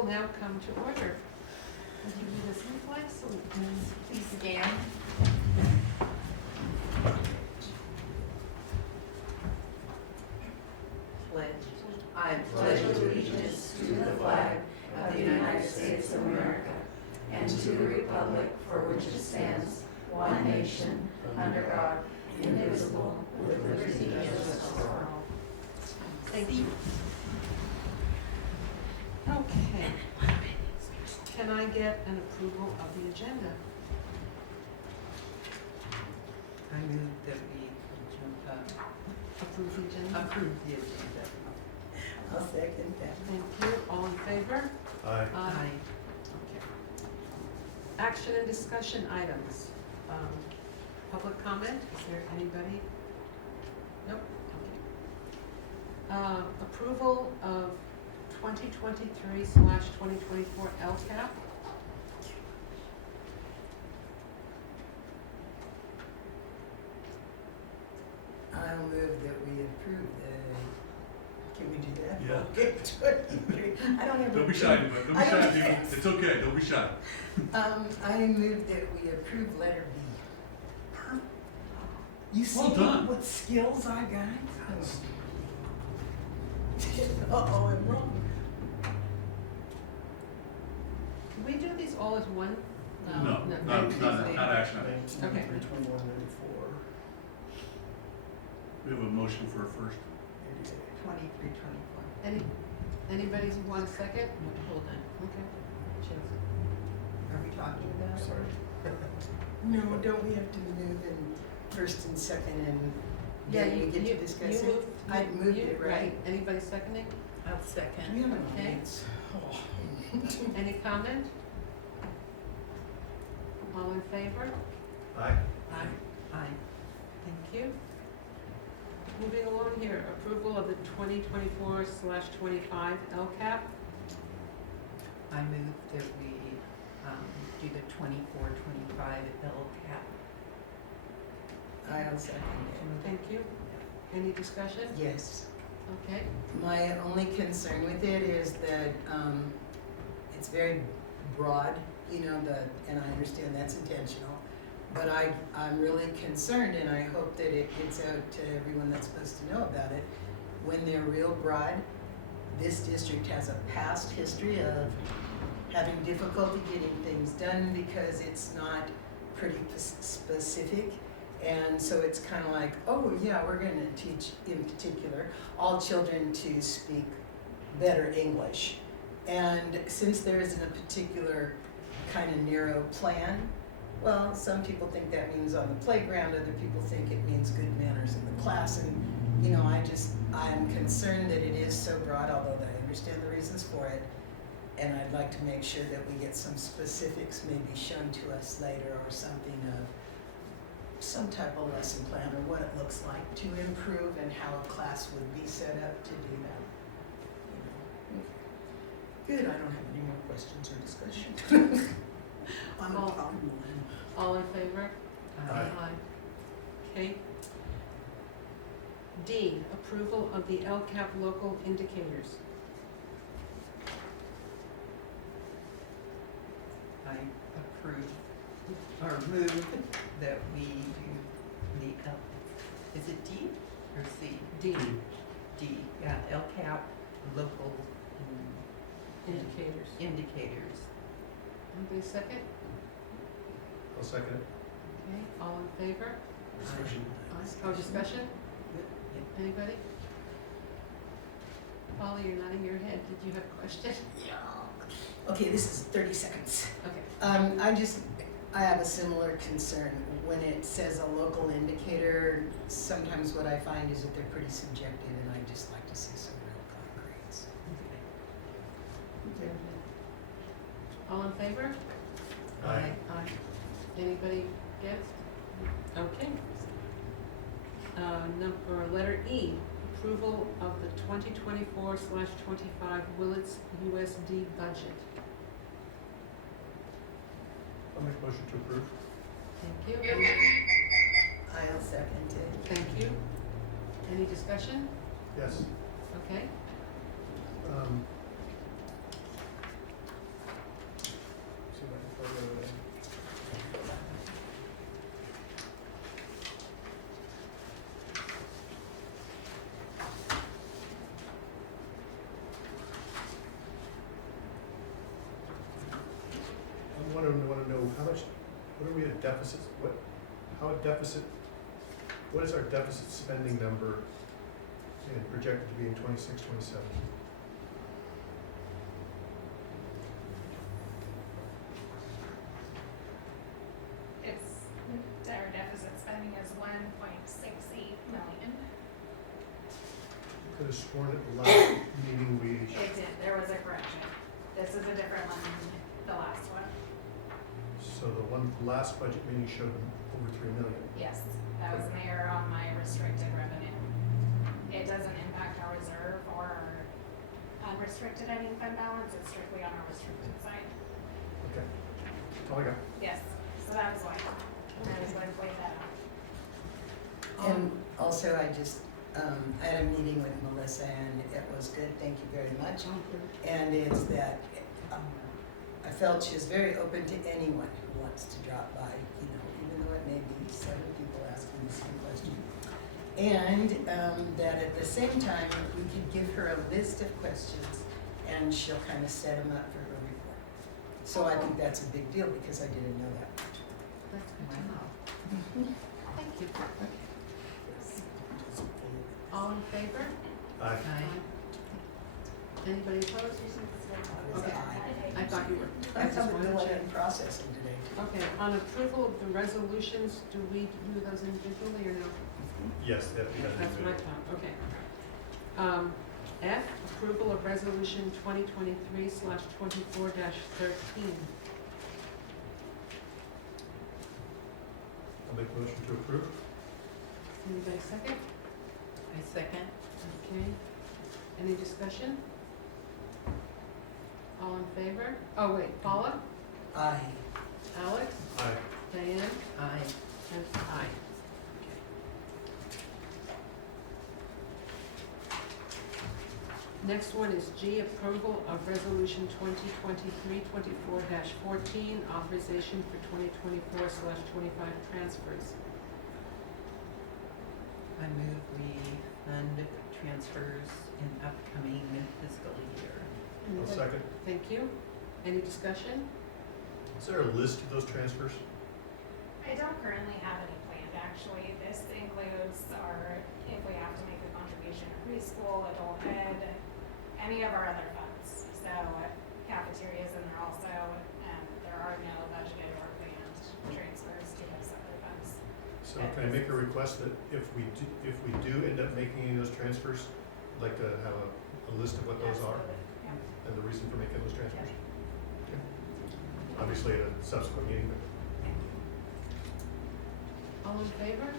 will now come to order. Would you lead us in flag salute? Please stand. Pledge. I pledge allegiance to the flag of the United States of America and to the republic for which it stands, one nation, under God, indivisible, with liberty and justice for all. Thank you. Okay. Can I get an approval of the agenda? I move that we Approve the agenda? approve the agenda. I'll second that. Thank you. All in favor? Aye. Aye. Okay. Action and discussion items. Public comment? Is there anybody? Nope. Okay. Approval of 2023/2024 LCAP. I'll move that we approve the, can we do that? Yeah. Okay, 23. I don't have. Don't be shy, but don't be shy, people. It's okay, don't be shy. I move that we approve letter B. You see Well done. what skills I got? Uh-oh, I'm wrong. Can we do these all as one? No, not action items. Okay. 21, 94. We have a motion for a first. 23, 24. Anybody want a second? Hold on. Okay. Are we talking about? Sorry. No, don't we have to move in first and second and then we get to discuss it? I moved it, right? Anybody seconding? I'll Do we second. have an Okay. audience? Oh. Any comment? All in favor? Aye. Aye. Aye. Thank you. Moving along here, approval of the 2024/25 LCAP. I move that we do the 24-25 LCAP. I'll second Thank you. Any discussion? it. Yes. Okay. My only concern with it is that it's very broad, you know, and I understand that's intentional. But I'm really concerned, and I hope that it gets out to everyone that's supposed to know about it. When they're real broad, this district has a past history of having difficulty getting things done because it's not pretty specific. And so it's kind of like, oh yeah, we're going to teach, in particular, all children to speak better English. And since there isn't a particular kind of narrow plan, well, some people think that means on the playground, other people think it means good manners in the class. And, you know, I'm concerned that it is so broad, although I understand the reasons for it. And I'd like to make sure that we get some specifics maybe shown to us later or something of some type of lesson plan or what it looks like to improve and how a class would be set up to do that. You know. Good, I don't have any more questions or discussion. On the All- bottom line. All in favor? Aye. Okay. D, approval of the LCAP local indicators. I approve, or move that we do the is it D or C? D, D, yeah, LCAP, local indicators. indicators. Anybody second? I'll second it. Okay, all in favor? Discussion. Oh, discussion? Yeah. Anybody? Polly, you're nodding your head. Did you have a question? Okay, this is 30 seconds. Okay. I have a similar concern. When it says a local indicator, sometimes what I find is that they're pretty subjective and I just like to see some real concretes. Okay. All in favor? Aye. Aye. Anybody against? Okay. Number, letter E, approval of the 2024/25 Willits USD budget. I'll make a motion to approve. Thank you. I'll second it. Thank you. Any discussion? Yes. Okay. deficit, what is our deficit spending number and projected to be in 26, 27? Our deficit spending is 1.68 million. Could have sworn at the last meeting we, It did, there was a correction. This is a different one than the last one. so the last budget meeting showed over 3 million. Yes, that was an error on my restricted revenue. It doesn't impact our reserve or our unrestricted ending fund balance, it's strictly on our restricted side. Okay, that's all I got. Yes, so that was why. I was going to point that out. And also, I had a meeting with Melissa and it was good, thank you very much. And it's that, I felt she was very open to anyone who wants to drop by, you know, even though it may be 7 people asking the same question. And that at the same time, we could give her a list of questions and she'll kind of set them up for her report. So I think that's a big deal because I didn't know that. That's good to know. Thank you. All in favor? Aye. Anybody opposed? Okay. I thought you were. I just thought wanted we to were check. in processing today. Okay, on approval of the resolutions, do we do those individually or no? Yes, that, That's what I thought, okay. F, approval of resolution 2023/24-13. I'll make a motion to approve. Anybody second? I second. Okay. Any discussion? All in favor? Oh, wait, Paula? Aye. Alex? Aye. Diane? Aye. And aye. Next one is G, approval of resolution 2023-24-14, authorization for 2024/25 transfers. I move we fund transfers in upcoming fiscal year. I'll second. Thank you. Any discussion? Is there a list of those transfers? I don't currently have any planned, actually. This includes our, if we have to make a contribution to preschool, adult ed, any of our other funds. So cafeterias in there also, and there are no budgeted or planned transfers to those other funds. So can I make a request that if we do end up making any of those transfers, I'd like to have a list of what those are Absolutely, yeah. and the reason for making those transfers? Okay. Obviously, at a subsequent meeting, but All in favor?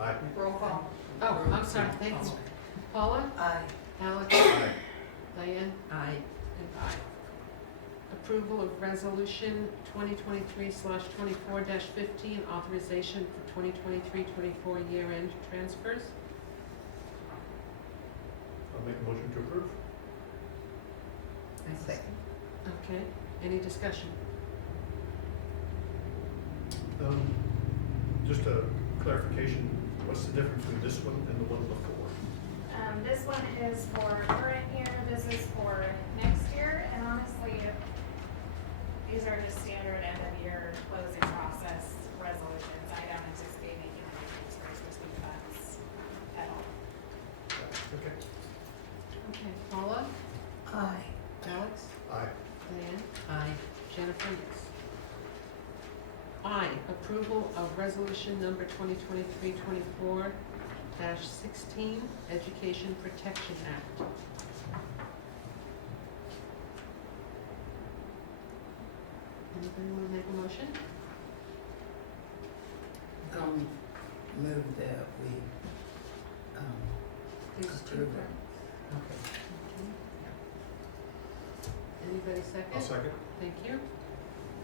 aye. Roll call. Oh, I'm sorry, thank you. Paula? Aye. Alex? Aye. Diane? Aye. And aye. Approval of resolution 2023/24-15, authorization for 2023-24 year-end transfers. I'll make a motion to approve. I second. Okay, any discussion? Just a clarification, what's the difference between this one and the one before? This one is for current year, this is for next year, and honestly, these are just standard end of year closing process resolutions. I don't anticipate making any transfers between funds at all. Okay. Okay, Paula? Aye. Alex? Aye. Diane? Aye. Jennifer, yes. I, approval of resolution number 2023-24-16, Education Protection Act. Anybody want to make a motion? Move that we, Please approve it. Okay. Anybody second? I'll second. Thank you.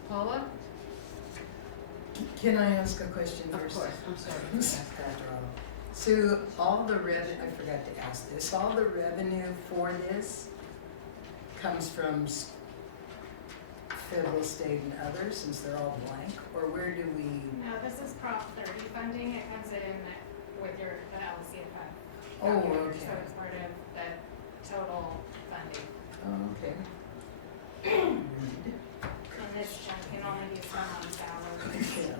Paula? Can I ask a question Of first? course, I'm sorry. After all. So all the revenue, I forgot to ask this, all the revenue for this comes from federal, state, and others, since they're all blank? Or where do we, No, this is Prop 30 funding, it comes in with the LCA fund. oh, calculator, okay. So it's part of the total funding. Oh, okay. And this chunk can only be spent on salaries. Yeah.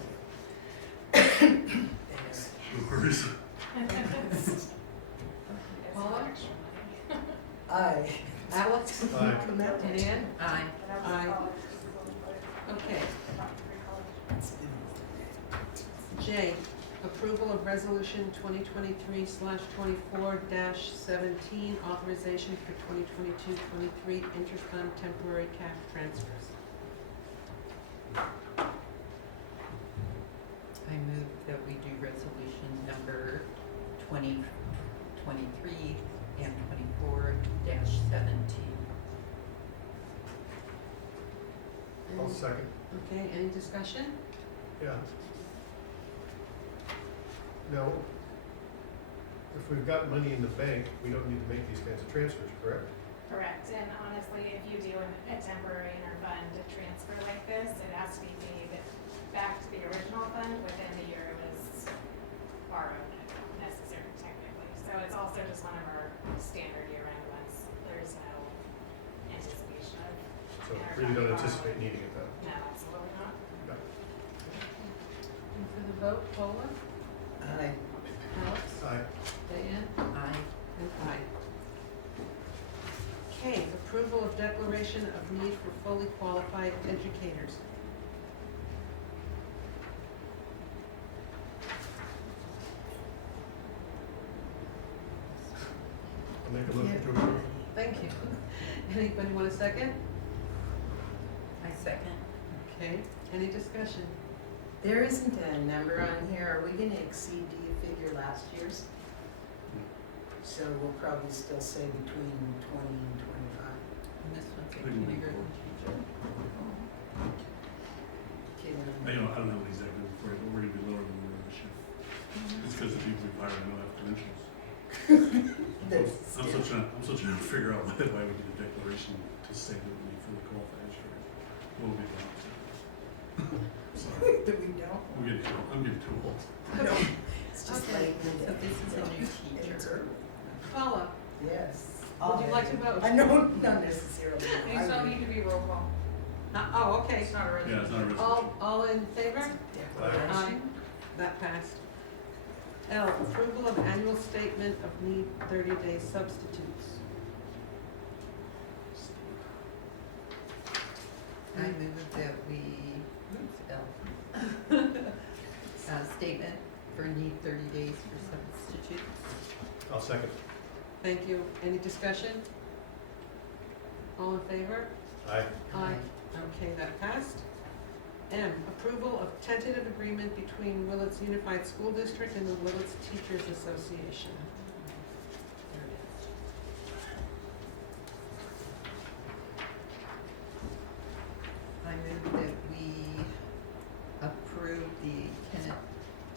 Aye. Alex? Aye. Diane? Aye. Aye. Okay. J, approval of resolution 2023/24-17, authorization for 2022-23 interfund temporary cash transfers. I move that we do resolution number 2023 and 24-17. I'll second. Okay, any discussion? Yeah. Now, if we've got money in the bank, we don't need to make these kinds of transfers, correct? Correct, and honestly, if you do a temporary interfund transfer like this, it has to be paid back to the original fund within the year it was borrowed, necessary technically. So it's also just one of our standard year-end ones. There's no anticipation of. So really don't anticipate needing it though. No, absolutely not. And for the vote, Paula? Aye. Alex? Aye. Diane? Aye. And aye. K, approval of declaration of need for fully qualified educators. I'll make a motion to approve. Thank you. Anybody want a second? I second. Okay, any discussion? There isn't a number on here. Are we gonna exceed, do you figure, last year's? So we'll probably still say between 20 and 25. And this one's a kindergarten teacher. I don't know exactly before, but we're gonna be lower than we were this year. It's because the people we've hired don't have credentials. I'm still trying to figure out why we did a declaration to say that we need fully qualified insurance. We'll be done. Sorry, That we don't. I'm getting too old. No, it's just Okay. like. So this is a new It's teacher. early. Paula, Yes. would you like to vote? I know, not necessarily. You I still would. need to be roll call. oh, okay. It's not a Yeah, it's not a resolution. All in favor? Declaration. Aye. That passed. L, approval of annual statement of need 30-day substitutes. I move that we, oops, L. Statement for need 30 days for substitutes. I'll second. Thank you. Any discussion? All in favor? Aye. Aye. Okay, that passed. M, approval of tentative agreement between Willits Unified School District and the Willits Teachers Association. There it is. I move that we approve the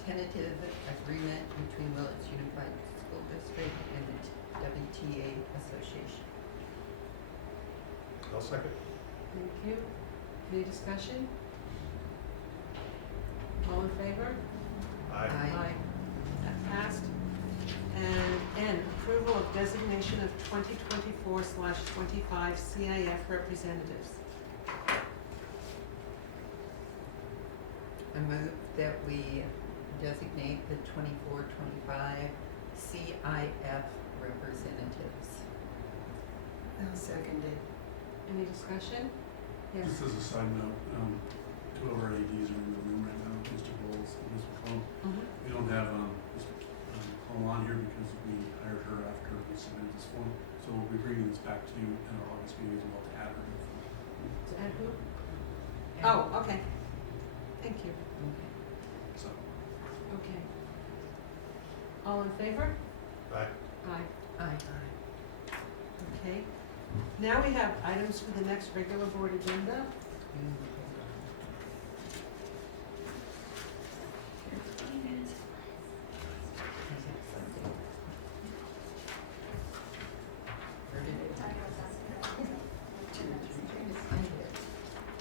tentative agreement between Willits Unified School District and the WTA Association. I'll second. Thank you. Any discussion? All in favor? Aye. Aye. That passed. And N, approval of designation of 2024/25 CIF representatives. I move that we designate the 24-25 CIF representatives. I'll second it. Any discussion? Yes. Just as a side note, two of our ADs are in the room right now, Mr. Bowles and Ms. McCollum. Mhm. We don't have Ms. McCollum on here because we hired her after we submitted this form. So we'll be bringing this back to you in our August meeting as well to add her. To add who? Oh, okay. Thank you. Okay. So, Okay. All in favor? Aye. Aye. Aye. Okay. Now we have items for the next regular board agenda. Where did it?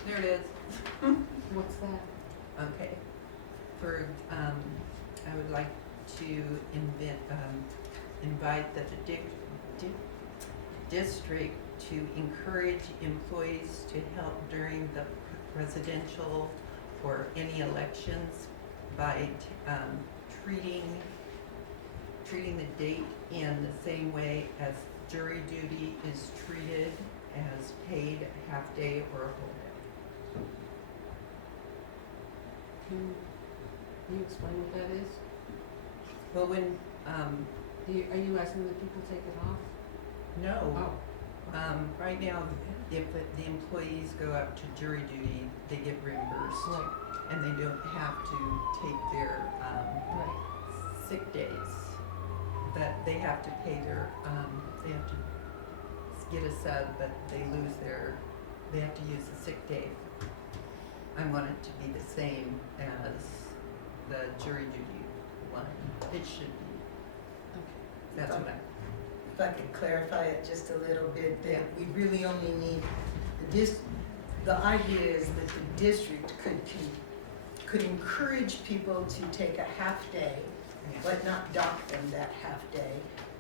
There it is. What's that? Okay. For, I would like to invite the district to encourage employees to help during the presidential or any elections by treating the date in the same way as jury duty is treated as paid half-day or a whole day. Can you explain what that is? Well, when, Are you asking that people take it off? no, Oh. right now, if the employees go out to jury duty, they get reimbursed. Right, And they don't have to take their, right. sick days. That they have to pay their, they have to get a sub, but they lose they have to use the sick day. I want it to be the same as the jury duty one. It should be. Okay. That's what If I could clarify it just a little bit, Yeah. that we really only need, the idea is that the district could encourage people to take a half day, yeah. but not dock them that half day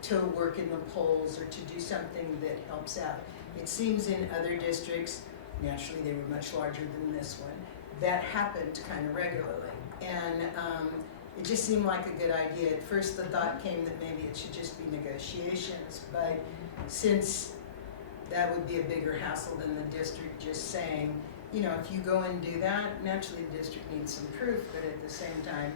to work in the polls or to do something that helps out. It seems in other districts, naturally they were much larger than this one, that happened kind of regularly. And it just seemed like a good idea. At first the thought came that maybe it should just be negotiations, but since that would be a bigger hassle than the district just saying, you know, if you go and do that, naturally the district needs some proof, but at the same time,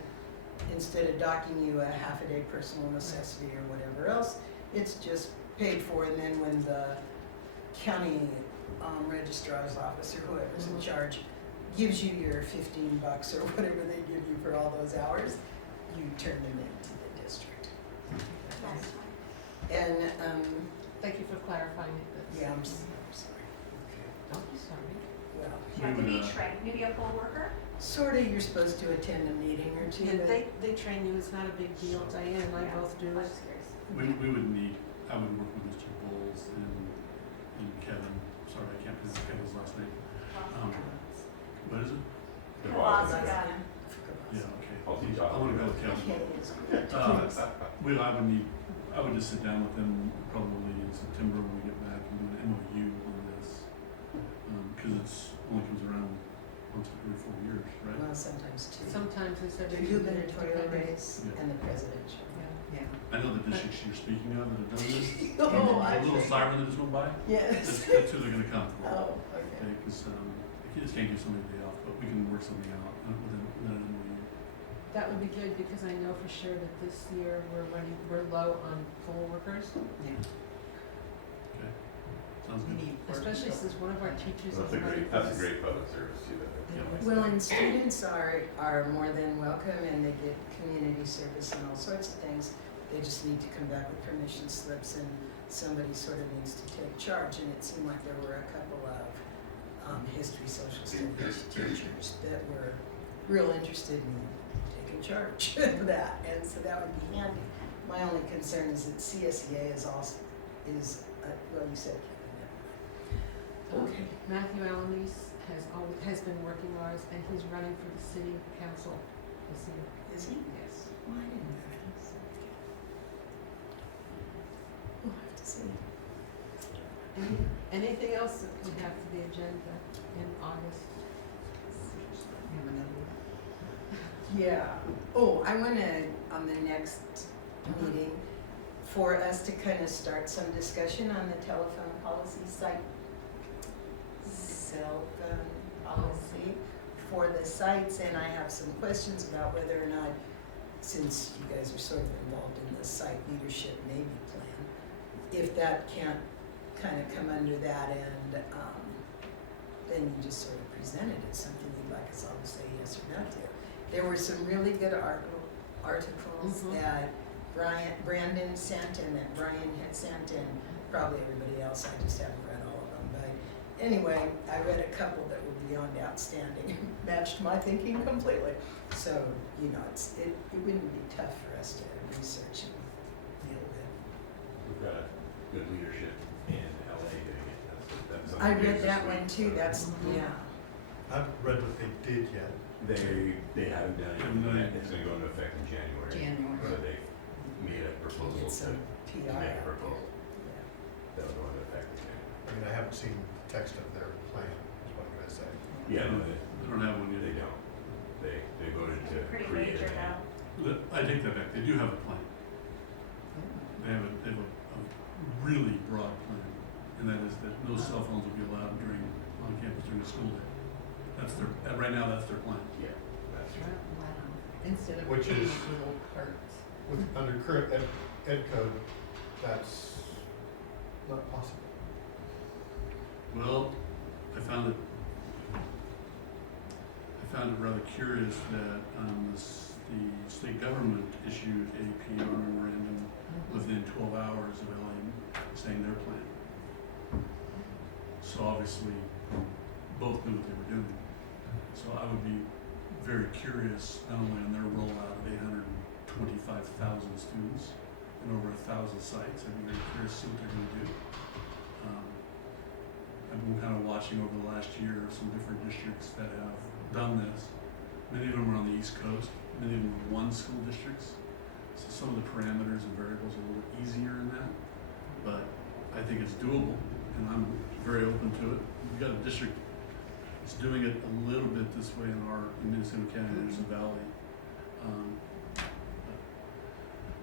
instead of docking you a half a day personal necessity or whatever else, it's just paid for, and then when the county registrar's office or whoever's in charge gives you your $15 or whatever they give you for all those hours, you turn them into the district. That's fine. And, Thank you for clarifying it. yeah, I'm sorry. Don't be sorry. Well, You have to We be would, trained to be a poll worker. sort of, you're supposed to attend a meeting or two, Yeah, but they train you, it's not a big deal. Diane and I Yeah, both do I was it. just curious. We would need, I would work with Mr. Bowles and Kevin, sorry, I can't pronounce Kevin's last name. What is it? Kowalski. Yeah, okay. I'll teach I wanna go with Kevin. okay, it's good. I would just sit down with them probably in September when we get back and do an MOU on this. Cause it's, only comes around once every 4 years, right? Well, sometimes two. Sometimes it's The every 2 years. gubernatorial depending. race Yeah. and the presidential. Yeah. I know the districts you're speaking of that have done this. Oh, And I the little see. siren that just went by, Yes. that's who they're gonna come for. Oh, okay. Okay, cause, you just can't give somebody a day off, but we can work something out within an MOU. That would be good because I know for sure that this year we're low on poll workers, Yeah. Okay, sounds We good. need. especially since one of our teachers is running for That's a this. great public service too, that. Yeah. Well, and students are more than welcome, and they get community service and all sorts of things. They just need to come back with permission slips, and somebody sort of needs to take charge. And it seemed like there were a couple of history, social studies teachers that were real interested in taking charge of that, and so that would be handy. My only concern is that CSEA is also, well, you said Kevin, okay. Matthew Alanis has been working ours and he's running for the city council this year. Is he? Yes. Well, I didn't know that. We'll have to see. Anything else that we have for the agenda in August? Have another one? Yeah. Oh, I want to, on the next meeting, for us to kind of start some discussion on the telephone policy site. Cell phone policy for the sites, and I have some questions about whether or not, since you guys are sort of involved in the site leadership maybe plan, if that can't kind of come under that, and then you just sort of present it as something you'd like us all to say yes or no to. There were some really good articles Mhm. that Brandon sent, and that Brian had sent, and probably everybody else. I just haven't read all of them, but anyway, I read a couple that were beyond outstanding, matched my thinking completely. So, you know, it wouldn't be tough for us to research and deal with. We've got good leadership in LA doing it. That's I something read this that week, one too. so That's, yeah. I haven't read what they did yet. They haven't done Haven't done it it yet. It's gonna go into effect in January. January. So they made a proposal Get to some PR make a out proposal there. that'll go into effect in January. I mean, I haven't seen text of their plan, is what I'm gonna say. Yeah, no, They don't have one they yet. don't. They voted to Pretty create major it. now. I take that back, they do have a plan. They have a really really broad plan, and that is that no cell phones will be allowed on campus during the school day. That's their, right now, that's their plan. Yeah, that's right. Wow. Instead of Which putting is- little carts. With, under current ed code, that's not possible. Well, I found it rather curious that the state government issued a PR memorandum within 12 hours of LA saying their plan. So obviously, both knew what they were doing. So I would be very curious, not only on their rollout of 825,000 students and over 1,000 sites, I'd be very curious to see what they're going to do. I've been kind of watching over the last year some different districts that have done this. Many of them are on the East Coast, many of them are one school districts. So some of the parameters and variables are a little easier in that, but I think it's doable and I'm very open to it. We've got a district that's doing it a little bit this way in Minnesota County, Anderson Valley.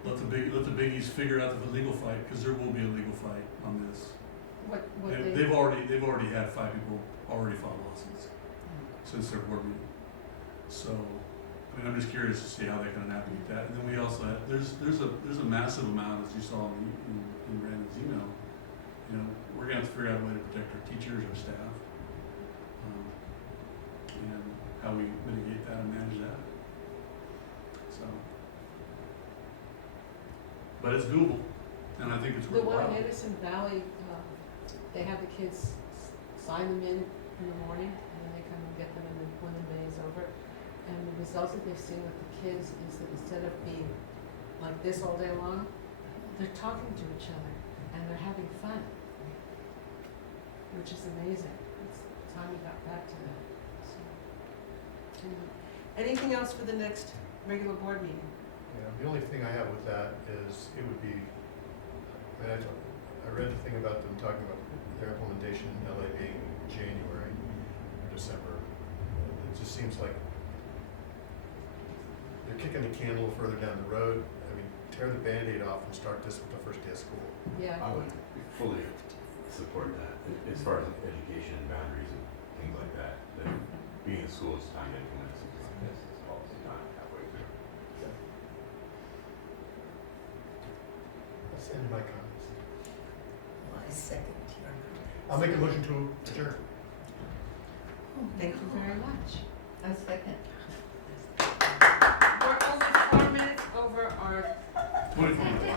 Let the biggies figure out the legal fight, because there will be a legal fight on this. They've already had 5 people already file lawsuits since their board meeting. So, I mean, I'm just curious to see how they're gonna navigate that. And then we also have, there's a massive amount, as you saw in Brandon's email. You know, we're gonna have to figure out a way to protect our teachers, our staff, and how we mitigate that and manage that. So, but it's doable, and I think it's The one worthwhile. in Anderson Valley, they have the kids sign them in the morning, and then they come and get them when the day is over. And the results that they've seen with the kids is that instead of being like this all day long, they're talking to each other, and they're having fun, which is amazing. It's time we got back to that, so. Anyway. Anything else for the next regular board meeting? Yeah, the only thing I have with that is it would be, I mean, I read the thing about them talking about their implementation in LA being January or December. It just seems like they're kicking the can a little further down the road. I mean, tear the Band-Aid off and start this with the first day of school. Yeah. I would fully support that, as far as education and boundaries and things like that. That being in school is time to implement something like this, it's obviously not halfway through. That's the end of my comments. Well, I second your. I'll make a motion to adjourn. Thank you very much. A second. We're over 4 minutes over our 24 minutes.